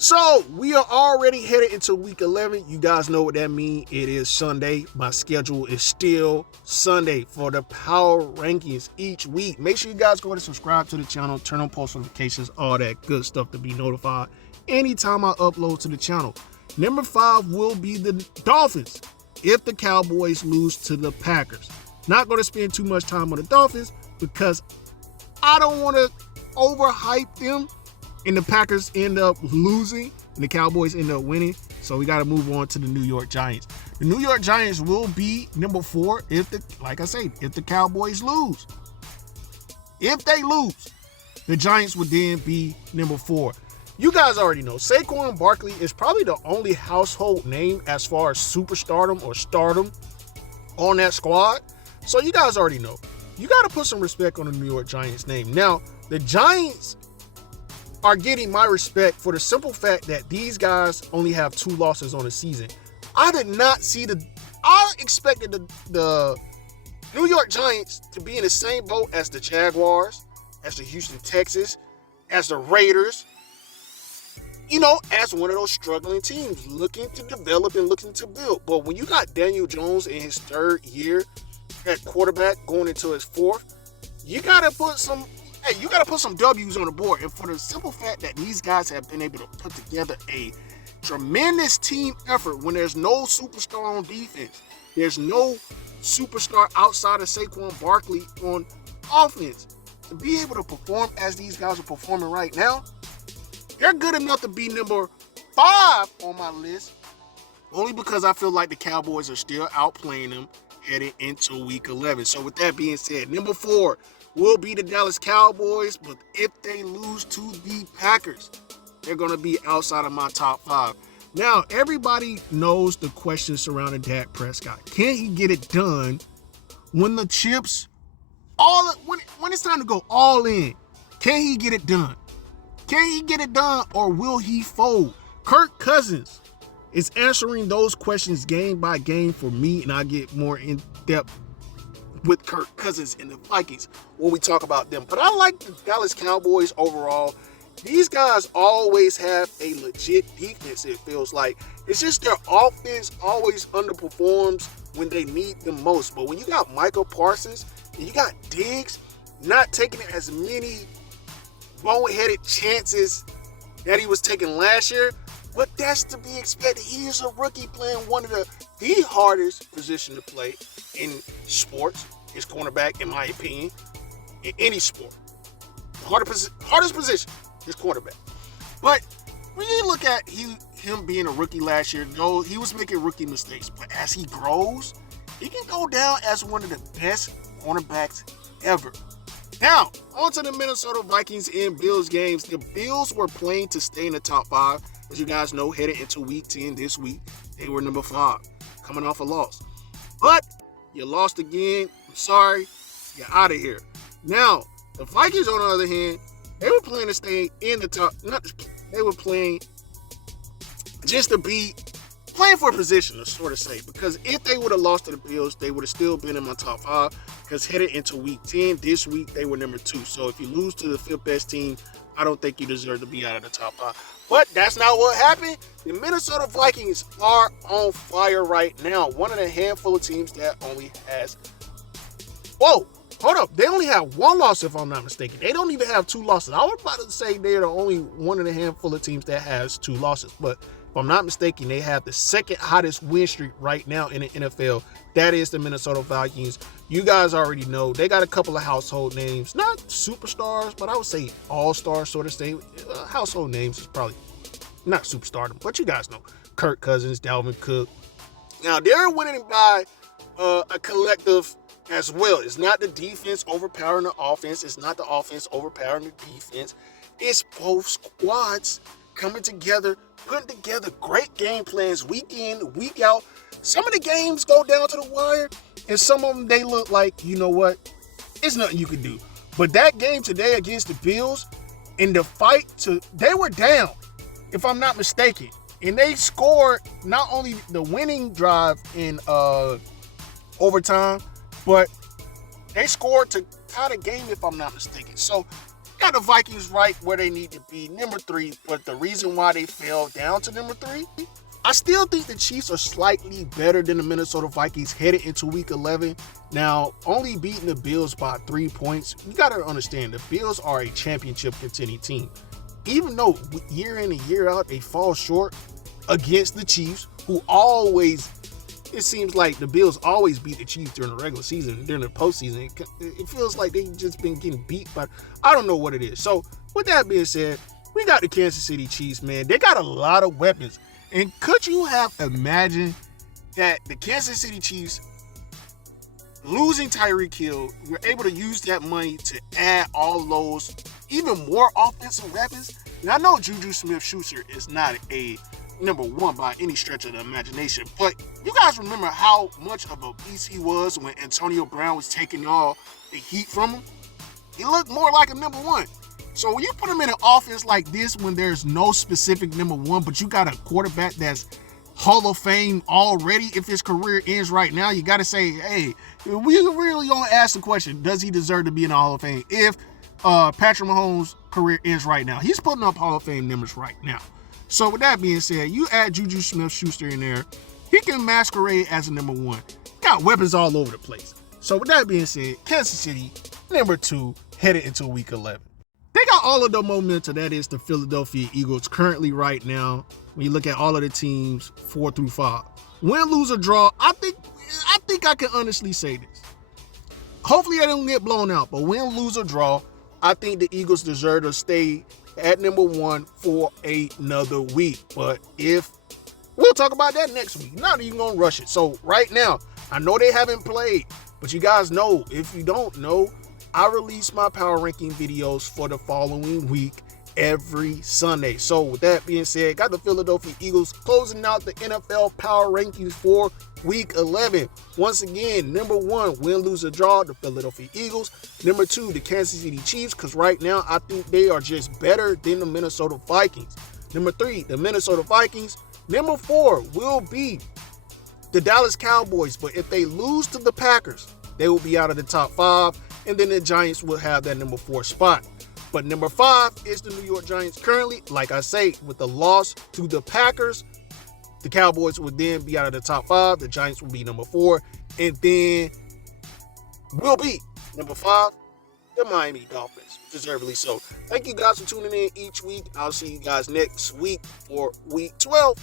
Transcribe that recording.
So we are already headed into week 11. You guys know what that means. It is Sunday. My schedule is still Sunday for the power rankings each week. Make sure you guys go and subscribe to the channel, turn on post notifications, all that good stuff to be notified anytime I upload to the channel. Number 5 will be the Dolphins if the Cowboys lose to the Packers. Not going to spend too much time on the Dolphins because I don't want to overhype them and the Packers end up losing and the Cowboys end up winning. So we got to move on to the New York Giants. The New York Giants will be number 4 if the Cowboys lose. If they lose, the Giants would then be number 4. You guys already know Saquon Barkley is probably the only household name as far as superstardom or stardom on that squad. So you guys already know. You got to put some respect on the New York Giants name. Now, the Giants are getting my respect for the simple fact that these guys only have 2 losses on the season. I expected the New York Giants to be in the same boat as the Jaguars, as the Houston Texans, as the Raiders, as one of those struggling teams looking to develop and looking to build. But when you got Daniel Jones in his 3rd year at quarterback going into his 4th, you got to put some W's on the board. And for the simple fact that these guys have been able to put together a tremendous team effort when there's no superstar on defense, there's no superstar outside of Saquon Barkley on offense, to be able to perform as these guys are performing right now, they're good enough to be number 5 on my list, only because I feel like the Cowboys are still outplaying them heading into week 11. So with that being said, number 4 will be the Dallas Cowboys, but if they lose to the Packers, they're going to be outside of my top 5. Now, everybody knows the questions surrounding Dak Prescott. Can he get it done when the chips, when it's time to go all in? Can he get it done? Can he get it done, or will he fold? Kirk Cousins is answering those questions game by game for me, and I get more in depth with Kirk Cousins and the Vikings when we talk about them. But I like the Dallas Cowboys overall. These guys always have a legit defense, it feels like. It's just their offense always underperforms when they need them most. But when you got Michael Parsons and you got Diggs not taking as many boneheaded chances that he was taking last year, but that's to be expected. He is a rookie playing one of the hardest position to play in sports. Is cornerback, in my opinion, in any sport. Hardest position is quarterback. But when you look at him being a rookie last year, though he was making rookie mistakes, but as he grows, he can go down as one of the best cornerbacks ever. Now, on to the Minnesota Vikings and Bills games. The Bills were playing to stay in the top 5. As you guys know, headed into week 10 this week, they were number 5, coming off a loss. But you lost again. I'm sorry. You're out of here. Now, the Vikings, on the other hand, they were playing to stay in the top. They were playing just to be playing for a position, to sort of say. Because if they would have lost to the Bills, they would have still been in my top 5. Because headed into week 10, this week, they were number 2. So if you lose to the 5th best team, I don't think you deserve to be out of the top 5. But that's not what happened. The Minnesota Vikings are on fire right now. One of the handful of teams that only has... Whoa, hold up. They only have 1 loss, if I'm not mistaken. They don't even have 2 losses. I was about to say they're the only one of the handful of teams that has 2 losses. But if I'm not mistaken, they have the 2nd hottest win streak right now in the NFL. That is the Minnesota Vikings. You guys already know. They got a couple of household names. Not superstars, but I would say all-stars, sort of say. Household names is probably not superstardom, but you guys know. Kirk Cousins, Dalvin Cook. Now, they're winning by a collective as well. It's not the defense overpowering the offense. It's not the offense overpowering the defense. It's both squads coming together, putting together great game plans week in, week out. Some of the games go down to the wire, and some of them, they look like, you know what, it's nothing you can do. But that game today against the Bills, in the fight they were down, if I'm not mistaken. And they scored not only the winning drive in overtime, but they scored to tie the game, if I'm not mistaken. So got the Vikings right where they need to be, number 3. But the reason why they fell down to number 3, I still think the Chiefs are slightly better than the Minnesota Vikings headed into Week 11. Now, only beating the Bills by 3 points, you got to understand the Bills are a championship contending team. Even though year in and year out they fall short against the Chiefs, who always, it seems like the Bills always beat the Chiefs during the regular season. During the postseason, it feels like they've just been getting beat by, I don't know what it is. So, with that being said, we got the Kansas City Chiefs, man. They got a lot of weapons. And could you have imagined that the Kansas City Chiefs losing Tyreek Hill, we're able to use that money to add all those even more offensive weapons? And I know Juju Smith-Schuster is not a number 1 by any stretch of the imagination, but you guys remember how much of a beast he was when Antonio Brown was taking all the heat from him? He looked more like a number 1. So when you put him in an offense like this, when there's no specific number 1, but you got a quarterback that's Hall of Fame already, if his career ends right now, you got to say, hey, we really gonna ask the question, does he deserve to be in the Hall of Fame if Patrick Mahomes' career ends right now? He's putting up Hall of Fame numbers right now. So with that being said, you add Juju Smith-Schuster in there, he can masquerade as a number 1. Got weapons all over the place. So with that being said, Kansas City, number 2, headed into Week 11. They got all of the momentum that is the Philadelphia Eagles currently right now. When you look at all of the teams 4 through 5, win, lose, or draw, I think I can honestly say this. Hopefully, I don't get blown out, but win, lose, or draw, I think the Eagles deserve to stay at number 1 for another week. But if we'll talk about that next week, not even gonna rush it. So right now, I know they haven't played, but you guys know, if you don't know, I release my power ranking videos for the following week every Sunday. So with that being said, got the Philadelphia Eagles closing out the NFL power rankings for Week 11. Once again, number 1, win, lose, or draw, the Philadelphia Eagles. Number 2, the Kansas City Chiefs, because right now I think they are just better than the Minnesota Vikings. Number 3, the Minnesota Vikings. Number 4 will be the Dallas Cowboys, but if they lose to the Packers, they will be out of the top 5. And then the Giants will have that number 4 spot. But number 5 is the New York Giants currently. Like I say, with the loss to the Packers, the Cowboys would then be out of the top 5. The Giants will be number 4. And then will be number 5, the Miami Dolphins. Deservedly so. Thank you guys for tuning in each week. I'll see you guys next week for Week 12.